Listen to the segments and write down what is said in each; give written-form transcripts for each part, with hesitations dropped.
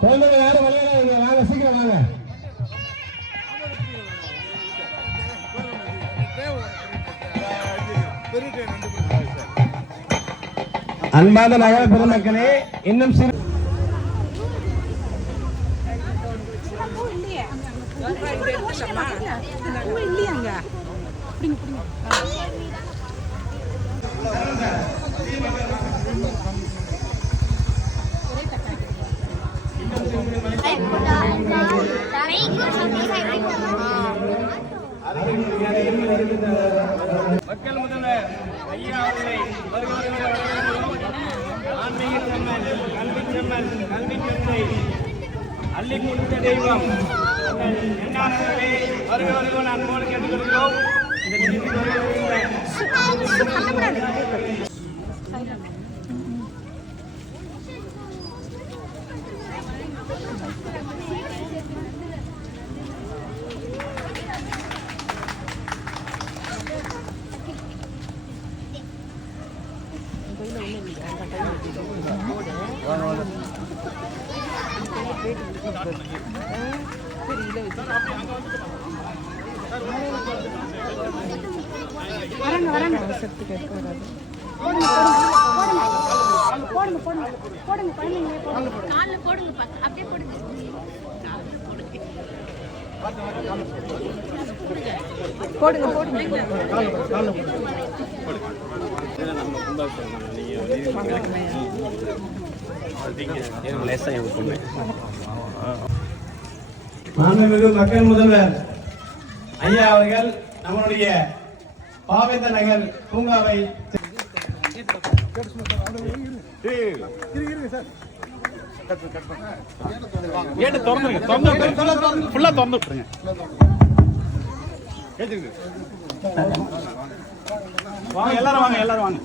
குழந்தைங்க யாரும் விளையாடாதீங்க, வாங்க சீக்கிரம் வாங்க. அன்பான நகர பெருமக்களே, இன்னும் சிறு மக்கள் முதல்வர் ஐயா அவர்களை ஆன்மீக செம்மன், கல்வி செம்மன், கல்வி பெருமை அள்ளி கொடுத்த தெய்வம் என்னானவர்களே, வருக வருக நான் போல கேட்டுக்கொள்கிறோம். மாண்புமிகு மக்கள் முதல்வர் ஐயா அவர்கள் நம்முடைய பாவேந்த நகர் பூங்காவை எல்லாரும் வாங்க, எல்லாரும் வாங்க.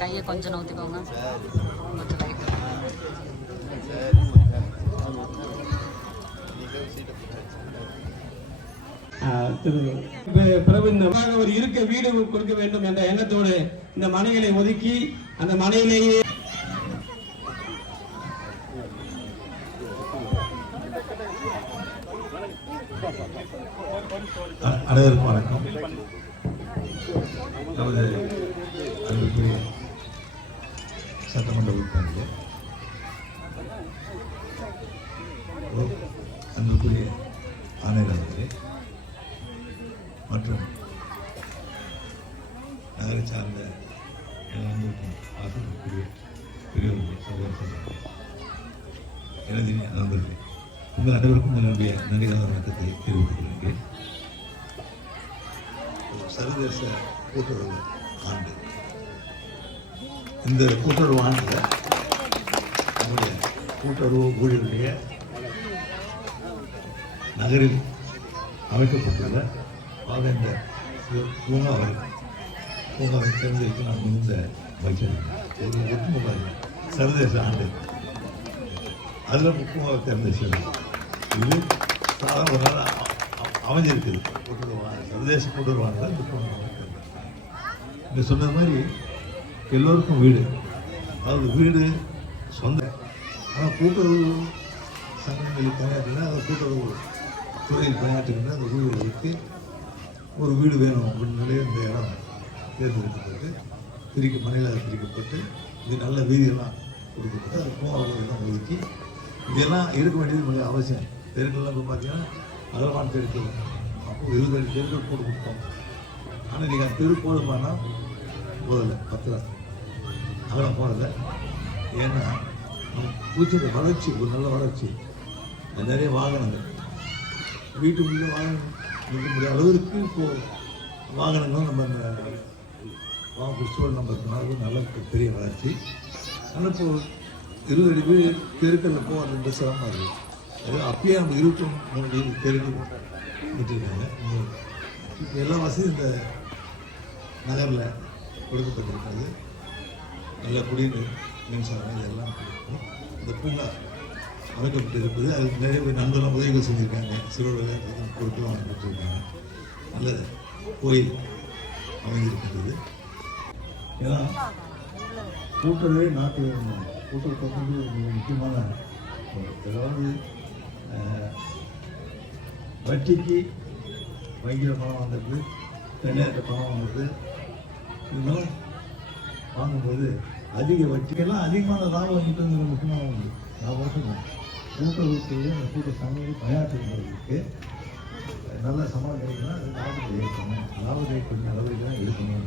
கையை கொஞ்சம் நோத்திக்கோங்க. பிரபு ஒரு இருக்க வீடு கொடுக்க வேண்டும் என்ற எண்ணத்தோடு இந்த மனைகளை ஒதுக்கி அந்த மனையிலேயே அனைவருக்கும் வணக்கம். நமது அன்புக்குரிய சட்டமன்ற உறுப்பினர்களே, அன்புக்குரிய ஆணையாளர்களே மற்றும் நகரை சார்ந்த அனைவருக்கும் ஆசிரியக்கூடிய பெரியவர்கள் சகோதரர்கள் எனது நண்பர்களே, உங்கள் அனைவருக்கும் என்னுடைய நன்றிகால வணக்கத்தை தெரிவித்துக் கொள்கிறேன். சர்வதேச கூட்டுறவு ஆண்டு. இந்த கூட்டுறவு ஆண்டில் நம்முடைய கூட்டுறவு ஊழியருடைய நகரில் அமைக்கப்பட்டுள்ள இந்த பூங்காவை தேர்ந்தெடுத்து நான் மிகுந்த வைச்சிருக்கேன். ஒரு ஒட்டுமொத்த சர்வதேச ஆண்டு அதில் பூங்காவை தேர்ந்தெடுத்தது. இது சாதாரண ஒரு நாள் அமைஞ்சிருக்குது. சர்வதேச கூட்டுறவான இந்த சொன்ன மாதிரி எல்லோருக்கும் வீடு, அதாவது வீடு சொந்த. ஆனால் கூட்டுறவு சங்கங்களில் பணியாற்றினா அந்த கூட்டுறவு துறையில் பணியாற்றுகின்ற அந்த ஊழியர்களுக்கு ஒரு வீடு வேணும் அப்படின்னு நிலையில் இந்த இடம் தேர்ந்தெடுக்கப்பட்டு மனையில் பிரிக்கப்பட்டு இது நல்ல வீதியெல்லாம் கொடுக்கப்பட்டு அது பூங்காவெல்லாம் ஒதுக்கி இதெல்லாம் இருக்க வேண்டியது மிக அவசியம். தெருக்கள்லாம் இப்போ பார்த்தீங்கன்னா அகலமான தெருக்கள், அப்போ 20 தெருக்கள் போட்டு கொடுப்போம். ஆனால் நீங்கள் அந்த தெரு போடுமானா போடலை, 10 அகலம் போடலை. ஏன்னா பூச்சியோட வளர்ச்சி ஒரு நல்ல வளர்ச்சி, நிறைய வாகனங்கள் வீட்டுக்குள்ளே வாகனம் நிற்க முடியாத அளவிற்கு இப்போது வாகனங்களும் நம்ம இந்த சூழல் நம்ம இருக்கிறனால நல்ல பெரிய வளர்ச்சி. ஆனால் இப்போது 20 அடி வீடு தெருக்களில் போகிறது ரொம்ப சிரமமாக இருக்குது. அது அப்பயே நம்ம 23 தெருக்கள் விட்டுருக்காங்க. இப்போ எல்லா வசதியும் இந்த நகரில் கொடுக்கப்பட்டிருக்கிறது. நல்ல குடிநீர், மின்சாரம் இதெல்லாம் இந்த பூங்கா அமைக்கப்பட்டிருப்பது. அதுக்கு நிறைய பேர் நண்பர்கள் உதவிகள் செஞ்சுருக்காங்க. சிறுவர் விளையாட்டு பொருட்களும் அமைக்கப்பட்டிருக்காங்க. நல்ல கோயில் அமைந்திருக்கின்றது. ஏன்னா கூட்டுறவே நாட்டு கூட்டுறவு வந்து ஒரு முக்கியமான அதாவது வட்டிக்கு வங்கியில் பணம் வாங்குறது, தனியார்கிட்ட பணம் வாங்குறது, இதெல்லாம் வாங்கும்போது அதிக வட்டிக்கெல்லாம் அதிகமான லாபம் வாங்கிட்டு வந்து முக்கியமான ஒன்று லாபம். கூட்டுறவுத்துறையும் அந்த கூட்ட சமையல் பணியாற்றுகிறவர்களுக்கு நல்ல சமாளம் கிடைக்கணும். அது லாபத்தை ஏற்கணும், லாபத்தை கொஞ்சம் அளவுக்கு தான் இருக்கணும்.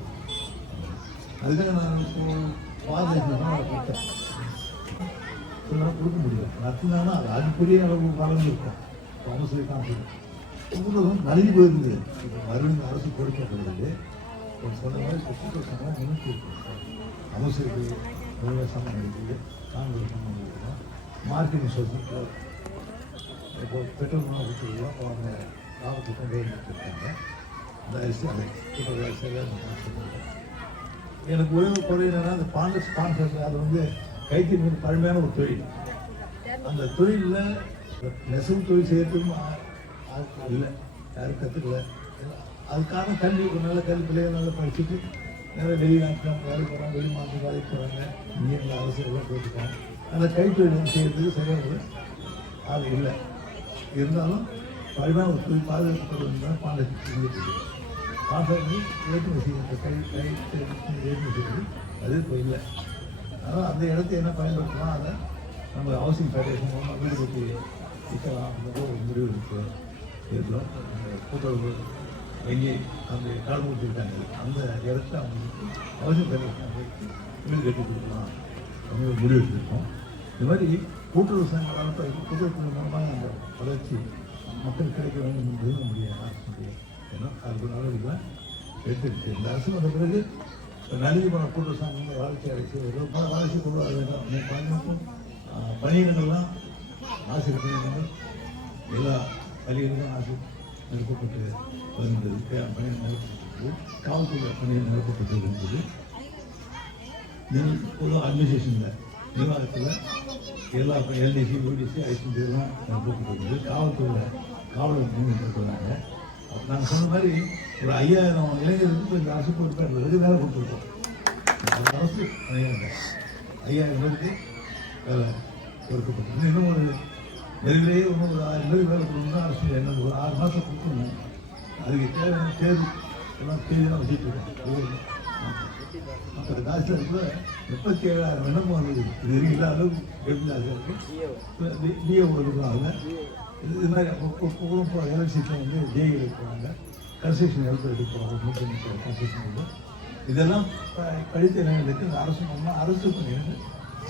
அதுக்காக நான் இப்போ பாதத்தில் தான் கொடுத்தேன். கொடுக்க முடியும் நடத்தினா அது அதுக்குரிய அளவு பலன் இருக்கும். அவசர தான் கூட்டுறவும் நலிஞ்சு போயிருந்தது. இப்போ மறுபடியும் அரசு கொடுக்கப்படுது. ஒரு சொன்ன மாதிரி கூட்டுறவு சம்பளம் முன்னிட்டு இருக்கும். அவசரத்துக்கு சம்பளம் இருக்குது, காங்கிரஸ் சம்பளம் இருக்கணும், மார்க்கெட்டிங் சொசைட்டி இப்போ பெட்ரோல் கொடுத்துருவோம். இப்போ அவங்க லாபத்தை கொண்டு வந்துருக்காங்க. அந்த அரிசி அதை கூட்டுறவு சரியாக எனக்கு ஒரே ஒரு குறை என்னன்னா அந்த ஸ்பான்சர் அது வந்து கைத்தறி பழமையான ஒரு தொழில். அந்த தொழிலில் நெசவு தொழில் செய்யறதுக்கும் இல்லை, யாரும் கற்றுக்கல. அதுக்கான கல்வி ஒரு நல்ல கல்வி பிள்ளைகள் நல்லா படிச்சுட்டு நிறைய வெளிநாட்டில் வேலைக்கு போகிறாங்க, வெளி மாநிலம் வேலைக்கு போகிறாங்க. இங்கே அரசியலாம் போட்டுருக்காங்க. அந்த கைத்தொழில் வந்து செய்யறதுக்கு சரியாக அது இல்லை. இருந்தாலும் பழமையான ஒரு தொழில் பாதுகாப்பு தான் பாண்டத்துக்கு பாண்டது ஏற்றுமதி செய்யறது ஏற்றுமதி செய்வது அது இப்போ இல்லை. அதனால் அந்த இடத்த என்ன பயன்படுத்தலாம், அதை நம்ம ஹவுசிங் ஃபெடரேஷன் மூலமாக வீடு கட்டி விற்கலாம். அந்த ஒரு முடிவு இருக்கலாம். கூட்டுறவு வங்கி அந்த கால் கொடுத்துருக்காங்க, அந்த இடத்த அவங்களுக்கு ஹவுசிங் ஃபெடரேஷன் வீடு கட்டி கொடுக்கலாம் அப்படின்னு ஒரு முடிவு எடுத்துருக்கோம். இந்த மாதிரி கூட்டுறவு சங்கங்களால் கூட்டுறவு மூலமாக அந்த வளர்ச்சி மக்கள் கிடைக்க வேண்டும் என்பது நம்முடைய அரசு. ஏன்னா அது நடவடிக்கைலாம் எடுத்துருக்கு. இந்த அரசு வந்த பிறகு நலிஞ்சு போன கூட்டுறவு சங்கங்கள் வளர்ச்சி அடைச்சி வளர்ச்சி கொண்டு வர வேண்டும். பணியிடங்கள்லாம் ஆசிரியர் பணியிடங்கள் எல்லா பள்ளிகளிலும் ஆசிரியர் நிறுத்தப்பட்டு வருகின்றது. பணியிடம் நிறுத்தப்பட்டது, காவல்துறை பணியிடம் நிறுத்தப்பட்டு இருந்தது. பொதுவாக அட்மினிஸ்ட்ரேஷனில் நிர்வாகத்தில் எல்லா எல்டிசி யூடிசி ஐசிடிலாம் நிறுத்தப்பட்டிருந்தது. காவல்துறையில் காவலர் நிறுத்தப்படுறாங்க. நாங்கள் சொன்ன மாதிரி ஒரு 5000 இளைஞர்களுக்கு இந்த அரசு பொறுப்பேற்ற வேலை கொடுத்துருக்கோம். அரசு 5000 பேருக்கு வேலை கொடுக்கப்பட்டது. இன்னும் ஒரு நெருங்கிலேயே இன்னும் ஒரு 1000 பேருக்கு வேலை கொடுக்கணும்னா அரசு என்ன ஒரு 6 மாதம் கொடுக்கணும். அதுக்கு தேவையான தேர்வு எல்லாம் தேதியெல்லாம் வச்சுட்டு இருக்கோம். மற்ற காசில் கூட 37,000 விண்ணப்பம் வந்தது. இது வரைக்கும் இல்லாத அளவுக்கு எப்படி ஆசிரியருக்கு டிஓ இருக்காங்க. இது மாதிரி இப்போ எலக்ட்ரிசிட்டியில் வந்து ஜேஇ எடுக்கிறாங்க, கன்ஸ்ட்ரக்ஷன் எடுத்து எடுக்கிறாங்க. கன்ஸ்ட்ரக்ஷன் இதெல்லாம் படித்த இளைஞர்களுக்கு இந்த அரசு மூலமாக அரசு பணியிலிருந்து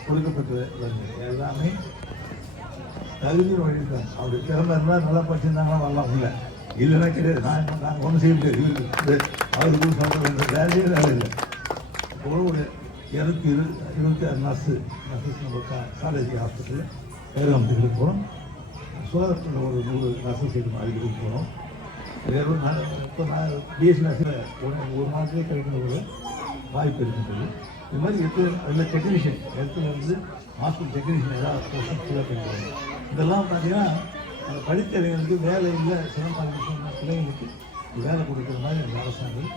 கொடுக்கப்பட்டு வருது. எல்லாமே தகுதி வழிதான். அப்படி திறமை இருந்தால் நல்லா படிச்சிருந்தாங்கன்னா வரலாம் இல்லை, இல்லைன்னா கிடையாது. நாங்கள் ஒன்றும் செய்ய முடியாது. இவருக்கு அவருக்கு சொல்ல வேண்டிய வேலையே வேலை இல்லை. இப்போ ஒரு 226 நர்ஸஸ் நம்ம காலேஜ் ஹாஸ்பிட்டலில் பேரமைப்புகளுக்கு போகிறோம். சோதரத்தில் ஒரு 100 நர்ஸஸ் சீட்டு மாதிரி போகிறோம். வேறு இப்போ நான் பிஎஸ்சி நர்ஸில் ஒரு மாதத்துலேயே கிடைக்கிற ஒரு வாய்ப்பு இருக்கின்றது. இது மாதிரி அதில் டெக்னீஷியன் இடத்துலேருந்து ஹாஸ்பிட்டல் டெக்னீஷியன் ஏதாவது போஸ்ட் ஃபில்அப் பண்ணிடுவாங்க. இதெல்லாம் பார்த்தீங்கன்னா அந்த படித்த இளைஞர்களுக்கு வேலை இல்லை, சிரமமாக பிள்ளைங்களுக்கு வேலை கொடுக்குற மாதிரி அந்த அரசாங்கம்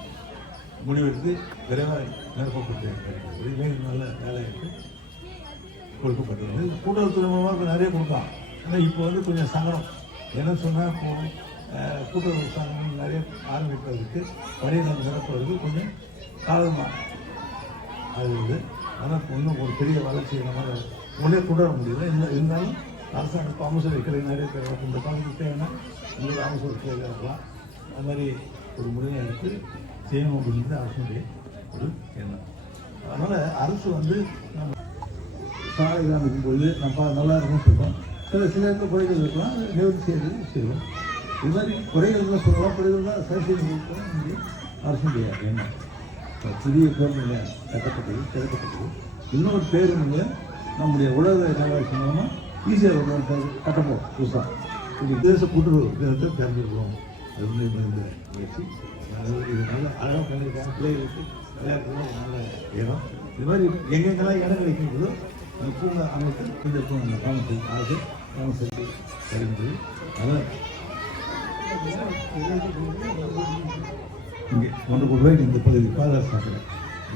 முடிவெடுத்து விரைவாக நிரப்பப்பட்டு இருக்கிறது. இதுவே நல்ல வேலை கொடுக்கப்பட்டது. கூட்டுறவுத்துறை மூலமாக நிறைய கொடுக்கலாம். ஆனால் இப்போ வந்து கொஞ்சம் சங்கடம். என்ன சொன்னால் இப்போ கூட்டுறவு சங்கம் நிறைய ஆரம்பிப்பதற்கு பணியிடம் நிரப்புவதற்கு கொஞ்சம் காலமாக ஆகுது. ஆனால் இன்னும் ஒரு பெரிய வளர்ச்சியை நம்ம உடனே கொண்டு வர முடியல. இருந்தாலும் அரசாங்கம் இப்போ அமைச்சர் வைக்கிற நிறைய பேர் இந்த காலத்துக்கு தேவைன்னா இன்னொரு அமைச்சர் இருக்கலாம். அது மாதிரி ஒரு முடிவை எடுத்து செய்யணும் அப்படின்றது அரசுடைய ஒரு எண்ணம். அதனால் அரசு வந்து நம்ம சாலை காமிக்கும்போது நம்ம நல்லா இருக்குன்னு சொல்கிறோம். சில இடத்துல குறைகள் இருக்கலாம், நிவர்த்தி செய்வோம். இது மாதிரி குறைகள்லாம் சொல்லலாம், குறைகள்லாம் சரி செய்ய முடியும் அரசுடைய எண்ணம். புதிய பேருந்து கட்டப்பட்டது திறக்கப்பட்டது. இன்னொரு பேருந்து நம்முடைய உலக நகராட்சி மூலமாக ஈஸியாக கட்டப்போம் புதுசாக. இது தேச கூட்டுறவு தினத்தை திறந்துருக்கிறோம். அது வந்து இந்த முயற்சி இது நல்ல அழகாக பண்ணியிருக்காங்க. பிள்ளைகளுக்கு விளையாட்டுலாம் நல்ல இடம். இது மாதிரி எங்கெங்கெல்லாம் இடம் கிடைக்கின்றதோ அந்த பூங்கா அமைத்து இந்த பூங்கா கவனம் ஆக கவனம் செலுத்தி வருகின்றது. அதான் இங்கே 1 கோடி ரூபாய்க்கு இந்த பகுதி பாதுகாப்பு சாப்பிட்றேன்.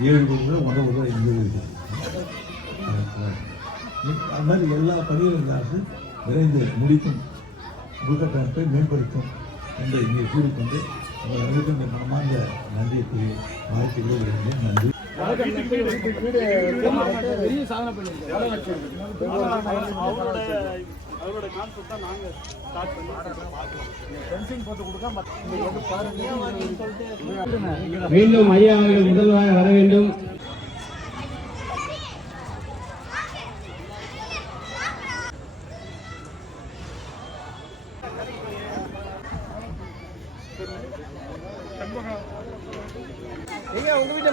7 கோடி ரூபாய் 1 கோடி ரூபாய் இந்த இருக்குது. அது மாதிரி எல்லா பணிகளும் இந்த அரசு விரைந்து முடிக்கும், உள்கட்டமைப்பை மேம்படுத்தும் என்று இங்கே கூறிக்கொண்டு அவர்களுக்கு இந்த மனமார்ந்த நன்றியை கூறி வாழ்க்கைகளை விரும்புகிறேன். நன்றி. அவரோட கான்செப்ட் தான் நாங்கள் ஸ்டார்ட் பண்ணி போட்டு கொடுக்க மீண்டும் ஐயா அவர்கள் முதல்வராக வர வேண்டும். உங்க வீட்டு